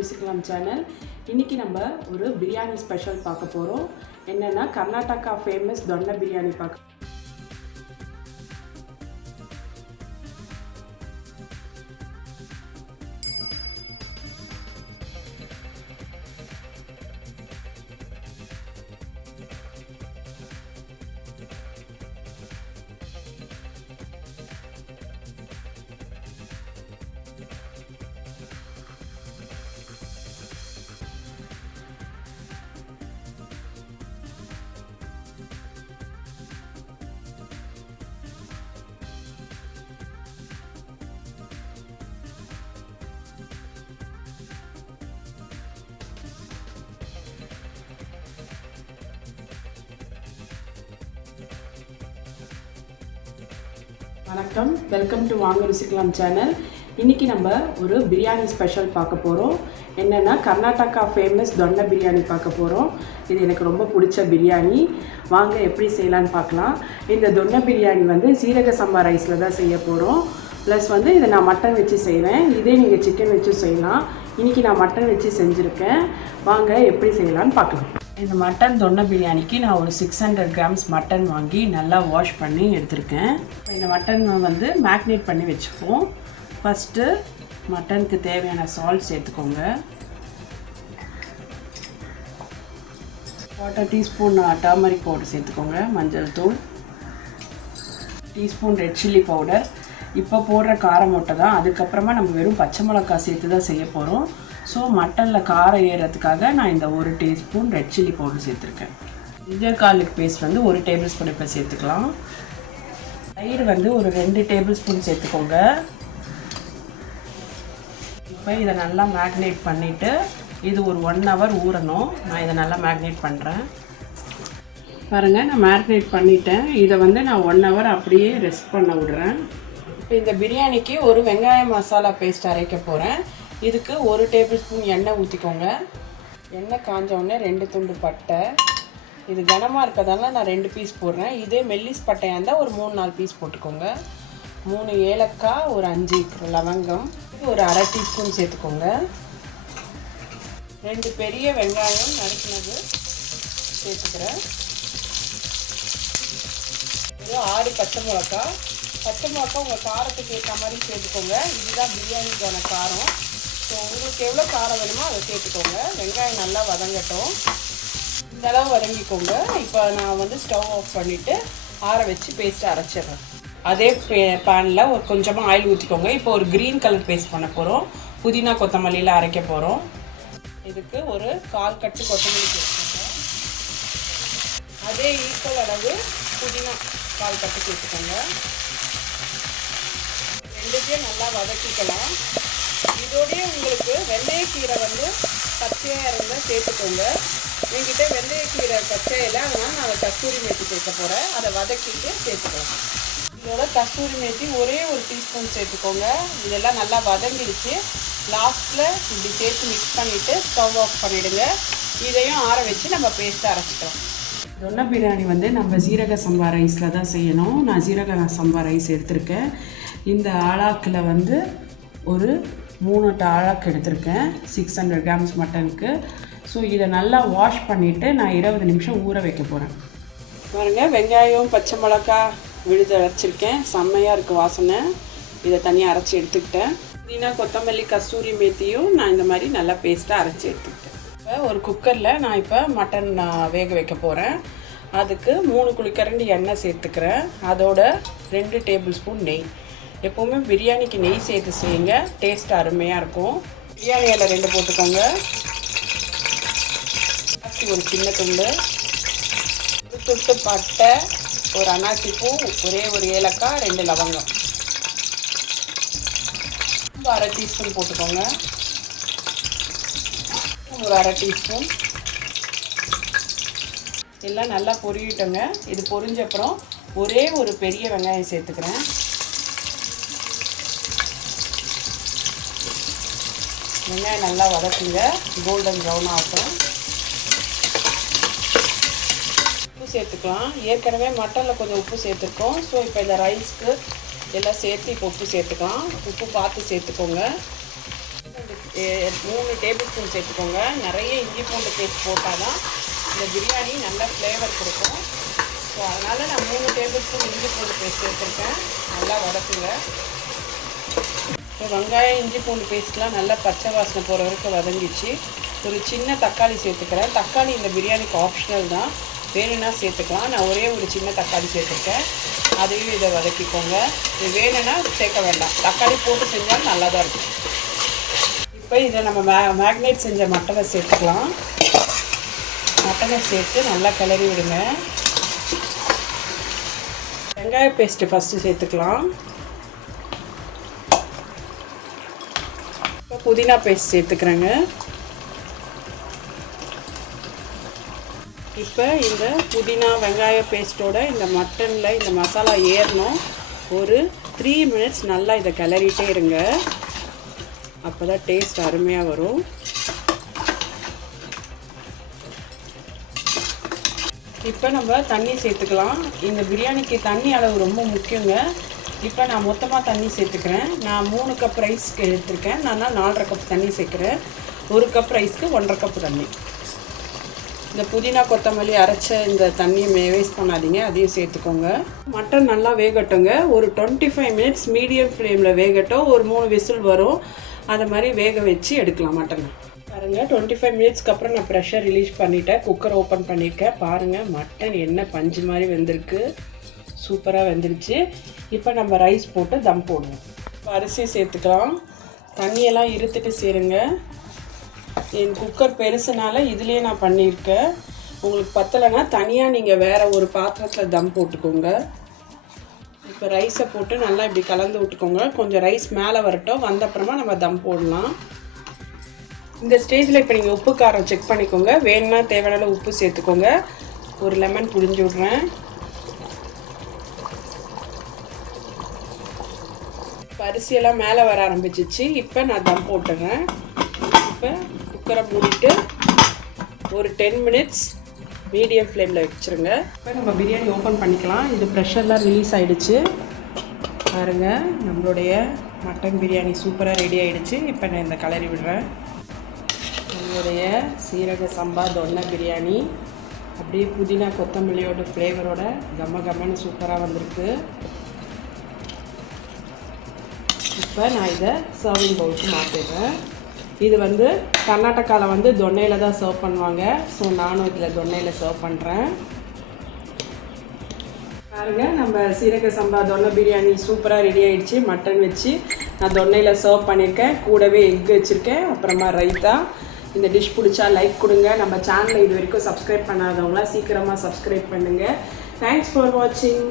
Ruchikalam channel. இன்னைக்கு நம்ம ஒரு பிரியாணி ஸ்பெஷல் பார்க்க போறோம். என்னன்னா கர்நாடகா ஃபேமஸ் Donne பிரியாணி பார்க்க. வணக்கம், வெல்கம் டு Ruchikalam சேனல். இன்னைக்கு நம்ம ஒரு பிரியாணி ஸ்பெஷல் பார்க்க போகிறோம். என்னென்னா கர்நாடகா ஃபேமஸ் Donne பிரியாணி பார்க்க போகிறோம். இது எனக்கு ரொம்ப பிடிச்ச பிரியாணி. வாங்க எப்படி செய்யலான்னு பார்க்கலாம். இந்த Donne பிரியாணி வந்து சீரக சம்பா ரைஸில் தான் செய்ய போகிறோம். ப்ளஸ் வந்து இதை நான் மட்டன் வச்சு செய்வேன். இதே நீங்கள் சிக்கன் வச்சு செய்யலாம். இன்றைக்கி நான் மட்டன் வச்சு செஞ்சுருக்கேன். வாங்க எப்படி செய்யலான்னு பார்க்கலாம். இந்த மட்டன் Donne பிரியாணிக்கு நான் ஒரு 600 கிராம்ஸ் மட்டன் வாங்கி நல்லா வாஷ் பண்ணி எடுத்திருக்கேன். இந்த மட்டன் வந்து மேக்னேட் பண்ணி வச்சுப்போம். ஃபஸ்ட்டு மட்டனுக்கு தேவையான சால்ட் சேர்த்துக்கோங்க. 1/4 டீஸ்பூன் டர்மரிக் பவுடர் சேர்த்துக்கோங்க. மஞ்சள் தூள், டீஸ்பூன் ரெட் சில்லி பவுடர். இப்போ போடுற காரம் மூட்டை தான். அதுக்கப்புறமா நம்ம வெறும் பச்சை மிளகாய் சேர்த்து தான் செய்ய போகிறோம். ஸோ மட்டனில் காரம் ஏறதுக்காக நான் இந்த 1 டீஸ்பூன் ரெட் சில்லி பவுடர் சேர்த்துருக்கேன். ஜிஞ்சர் கார்லிக் பேஸ்ட் வந்து 1 டேபிள் ஸ்பூன் இப்போ சேர்த்துக்கலாம். தயிர் வந்து ஒரு 2 டேபிள் ஸ்பூன் சேர்த்துக்கோங்க. இப்போ இதை நல்லா மேக்னேட் பண்ணிவிட்டு இது ஒரு 1 ஹவர் ஊறணும். நான் இதை நல்லா மேக்னேட் பண்ணுறேன். பாருங்கள், நான் மேக்னேட் பண்ணிட்டேன். இதை வந்து நான் 1 ஹவர் அப்படியே ரெஸ்ட் பண்ண விடுறேன். இப்போ இந்த பிரியாணிக்கு ஒரு வெங்காய மசாலா பேஸ்ட் அரைக்க போகிறேன். இதுக்கு 1 டேபிள் ஸ்பூன் எண்ணெய் ஊற்றிக்கோங்க. எண்ணெய் காஞ்ச உடனே 2 துண்டு பட்டை. இது கனமாக இருக்கிறதால நான் 2 பீஸ் போடுறேன். இதே மெல்லிஸ் பட்டையாக இருந்தால் ஒரு 3-4 பீஸ் போட்டுக்கோங்க. 3 ஏலக்காய், ஒரு 5 லவங்கம், ஒரு 1/2 டீஸ்பூன் சேர்த்துக்கோங்க. 2 பெரிய வெங்காயம் நறுக்கினது சேர்த்துக்கிறேன். ஒரு 6 பச்சை மிளகா. பச்சை மிளகா உங்கள் காரத்துக்கு ஏற்ற மாதிரி சேர்த்துக்கோங்க. இதுதான் பிரியாணிக்கான காரம். ஸோ உங்களுக்கு எவ்வளோ காரம் வேணுமோ அதை சேர்த்துக்கோங்க. வெங்காயம் நல்லா வதங்கட்டும். இந்த அளவு வதங்கிக்கோங்க. இப்போ நான் வந்து ஸ்டவ் ஆஃப் பண்ணிவிட்டு ஆற வச்சு பேஸ்ட்டை அரைச்சிடுறேன். அதே பேனில் ஒரு கொஞ்சமாக ஆயில் ஊற்றிக்கோங்க. இப்போ ஒரு க்ரீன் கலர் பேஸ்ட் பண்ண போகிறோம். புதினா கொத்தமல்லியில் அரைக்க போகிறோம். இதுக்கு ஒரு 1/4 கட்டு கொத்தமல்லி சேர்த்துக்கோங்க. அதே ஈக்குவல் அளவு புதினா 1/4 கட்டு சேர்த்துக்கோங்க. ரெண்டுத்தையும் நல்லா வதக்கிக்கலாம். இதோடய உங்களுக்கு வெந்தயக்கீரை வந்து பச்சையாக இருந்தால் சேர்த்துக்கோங்க. என்கிட்ட வெந்தயக்கீரை பச்சையில், அதனால் நான் கஸ்தூரி மேத்தி சேர்க்க போகிறேன். அதை வதக்கிட்டு சேர்த்துக்கலாம். இதோட கஸ்தூரி மேத்தி ஒரே ஒரு டீஸ்பூன் சேர்த்துக்கோங்க. இதெல்லாம் நல்லா வதங்கிடுச்சு. லாஸ்ட்டில் இப்படி சேர்த்து மிக்ஸ் பண்ணிவிட்டு ஸ்டவ் ஆஃப் பண்ணிவிடுங்க. இதையும் ஆற வச்சு நம்ம பேஸ்ட்டை அரைச்சிக்கலாம். Donne பிரியாணி வந்து நம்ம சீரக சம்பா ரைஸில் தான் செய்யணும். நான் சீரக சம்பா ரைஸ் எடுத்திருக்கேன். இந்த ஆளாக்கில் வந்து ஒரு 3 ஆளாக்கு எடுத்திருக்கேன் 600 கிராம்ஸ் மட்டனுக்கு. ஸோ இதை நல்லா வாஷ் பண்ணிவிட்டு நான் 20 நிமிஷம் ஊற வைக்க போகிறேன். பாருங்கள், வெங்காயம் பச்சை மிளகா விழுது அரைச்சிருக்கேன். செம்மையாக இருக்குது வாசனை. இதை தனியாக அரைச்சி எடுத்துக்கிட்டேன். புதினா கொத்தமல்லி கஸ்தூரி மேத்தியும் நான் இந்த மாதிரி நல்லா பேஸ்ட்டாக அரைச்சி எடுத்துக்கிட்டேன். இப்போ ஒரு குக்கரில் நான் இப்போ மட்டன் வேக வைக்க போகிறேன். அதுக்கு 3 குழிக்கரண்டி எண்ணெய் சேர்த்துக்கிறேன். அதோட 2 டேபிள் ஸ்பூன் நெய். எப்போவுமே பிரியாணிக்கு நெய் சேர்த்து செய்யுங்க, டேஸ்ட் அருமையாக இருக்கும். பிரியாணி இலை 2 போட்டுக்கோங்க. ஒரு சின்ன துண்டு, ஒரு துண்டு பட்டை, ஒரு அன்னாசி பூ, ஒரே ஒரு ஏலக்காய், 2 லவங்கம், 1/2 டீஸ்பூன் போட்டுக்கோங்க. ஒரு 1/2 டீஸ்பூன். எல்லாம் நல்லா பொரியட்டோங்க. இது பொரிஞ்சப்புறம் ஒரே ஒரு பெரிய வெங்காயம் சேர்த்துக்கிறேன். வெங்காயம் நல்லா வதக்குங்க, கோல்டன் ப்ரௌன் ஆகும். உப்பு சேர்த்துக்கலாம். ஏற்கனவே மட்டனில் கொஞ்சம் உப்பு சேர்த்துருக்கோம். ஸோ இப்போ இந்த ரைஸ்க்கு எல்லாம் சேர்த்து இப்போ உப்பு சேர்த்துக்கலாம். உப்பு பார்த்து சேர்த்துக்கோங்க. 3 டேபிள் ஸ்பூன் சேர்த்துக்கோங்க. நிறைய இஞ்சி பூண்டு பேஸ்ட் போட்டால் தான் இந்த பிரியாணி நல்ல ஃப்ளேவர் கொடுக்கும். ஸோ அதனால் நான் 3 டேபிள் ஸ்பூன் இஞ்சி பூண்டு பேஸ்ட் சேர்த்துருக்கேன். நல்லா வதக்குங்க. இப்போ வெங்காயம் இஞ்சி பூண்டு பேஸ்ட்லாம் நல்லா பச்சை வாசனை போகிற வரைக்கும் வதங்கிச்சு. ஒரு சின்ன தக்காளி சேர்த்துக்கிறேன். தக்காளி இந்த பிரியாணிக்கு ஆப்ஷனல் தான், வேணும்னா சேர்த்துக்கலாம். நான் ஒரே ஒரு சின்ன தக்காளி சேர்த்துருக்கேன். அதையும் இதை வதக்கிக்கோங்க. இது வேணும்னா சேர்க்க வேண்டாம், தக்காளி போட்டு செஞ்சால் நல்லா தான் இருக்கும். இப்போ இதை நம்ம மேக்னேட் செஞ்ச மட்டனை சேர்த்துக்கலாம். மட்டனை சேர்த்து நல்லா கிளறி விடுங்க. வெங்காய பேஸ்ட்டு ஃபஸ்ட்டு சேர்த்துக்கலாம். இப்போ புதினா பேஸ்ட் சேர்த்துக்கிறேங்க. இப்போ இந்த புதினா வெங்காய பேஸ்ட்டோட இந்த மட்டனில் இந்த மசாலா ஏறணும். ஒரு 3 மினிட்ஸ் நல்லா இதை கிளறிட்டே இருங்க. அப்போ தான் டேஸ்ட் அருமையாக வரும். இப்போ நம்ம தண்ணி சேர்த்துக்கலாம். இந்த பிரியாணிக்கு தண்ணி அளவு ரொம்ப முக்கியங்க. இப்போ நான் மொத்தமாக தண்ணி சேர்த்துக்கிறேன். நான் 3 கப் ரைஸ்க்கு எடுத்துருக்கேன். நான் 4.5 கப் தண்ணி சேர்க்குறேன். 1 கப் ரைஸ்க்கு 1.5 கப் தண்ணி. இந்த புதினா கொத்தமல்லி அரைச்ச இந்த தண்ணியை வேஸ்ட் பண்ணாதீங்க, அதையும் சேர்த்துக்கோங்க. மட்டன் நல்லா வேகட்டுங்க. ஒரு 25 மினிட்ஸ் மீடியம் ஃப்ளேமில் வேகட்டும். ஒரு 3 விசில் வரும். அதை மாதிரி வேக வச்சு எடுக்கலாம் மட்டன். பாருங்கள், 25 மினிட்ஸ்க்கு அப்புறம் நான் ப்ரெஷர் ரிலீஸ் பண்ணிவிட்டேன். குக்கர் ஓப்பன் பண்ணியிருக்கேன். பாருங்கள், மட்டன் என்ன பஞ்சு மாதிரி வெந்திருக்கு. சூப்பராக வெந்துருச்சு. இப்போ நம்ம ரைஸ் போட்டு தம் போடுவோம். இப்போ அரிசி சேர்த்துக்கலாம். தண்ணியெல்லாம் இருத்துட்டு சேருங்க. என் குக்கர் பெருசுனால இதுலேயே நான் பண்ணியிருக்கேன். உங்களுக்கு பத்தலைன்னா தனியாக நீங்கள் வேறு ஒரு பாத்திரத்தில் தம் போட்டுக்கோங்க. இப்போ ரைஸை போட்டு நல்லா இப்படி கலந்து விட்டுக்கோங்க. கொஞ்சம் ரைஸ் மேலே வரட்டும், வந்த அப்புறமா நம்ம தம் போடலாம். இந்த ஸ்டேஜில் இப்போ நீங்கள் உப்பு காரம் செக் பண்ணிக்கோங்க. வேணும்னா தேவையான உப்பு சேர்த்துக்கோங்க. ஒரு லெமன் புழிஞ்சு விட்றேன். இப்போ அரிசியெல்லாம் மேலே வர ஆரம்பிச்சிச்சு. இப்போ நான் தம் போட்டுறேன். இப்போ குக்கரை மூடிட்டு ஒரு 10 மினிட்ஸ் மீடியம் ஃப்ளேமில் வச்சுருங்க. இப்போ நம்ம பிரியாணி ஓப்பன் பண்ணிக்கலாம். இது ப்ரெஷர்லாம் ரிலீஸ் ஆகிடுச்சு. பாருங்கள், நம்மளுடைய மட்டன் பிரியாணி சூப்பராக ரெடி ஆகிடுச்சு. இப்போ நான் இந்த கலரி விடுறேன். நம்மளுடைய சீரக சம்பா தொன்னை பிரியாணி அப்படியே புதினா கொத்தமல்லியோட ஃப்ளேவரோட கம்மன்னு சூப்பராக வந்திருக்கு. இப்போ நான் இதை சர்விங் பவுலுக்கு மாற்றிடுறேன். இது கர்நாடகாவில் தொன்னையில் தான் சர்வ் பண்ணுவாங்க. ஸோ நானும் இதில் தொன்னையில் சர்வ் பண்ணுறேன். பாருங்கள், நம்ம சீரக சம்பா தொன்னை பிரியாணி சூப்பராக ரெடி ஆகிடுச்சு. மட்டன் வச்சு நான் தொன்னையில் சர்வ் பண்ணியிருக்கேன். கூடவே எக் வச்சுருக்கேன், அப்புறமா ரைத்தா. இந்த டிஷ் பிடிச்சா லைக் கொடுங்க. நம்ம சேனலை இது வரைக்கும் சப்ஸ்கிரைப் பண்ணாதவங்களா சீக்கிரமாக சப்ஸ்கிரைப் பண்ணுங்கள். தேங்க்ஸ் ஃபார் வாட்சிங்.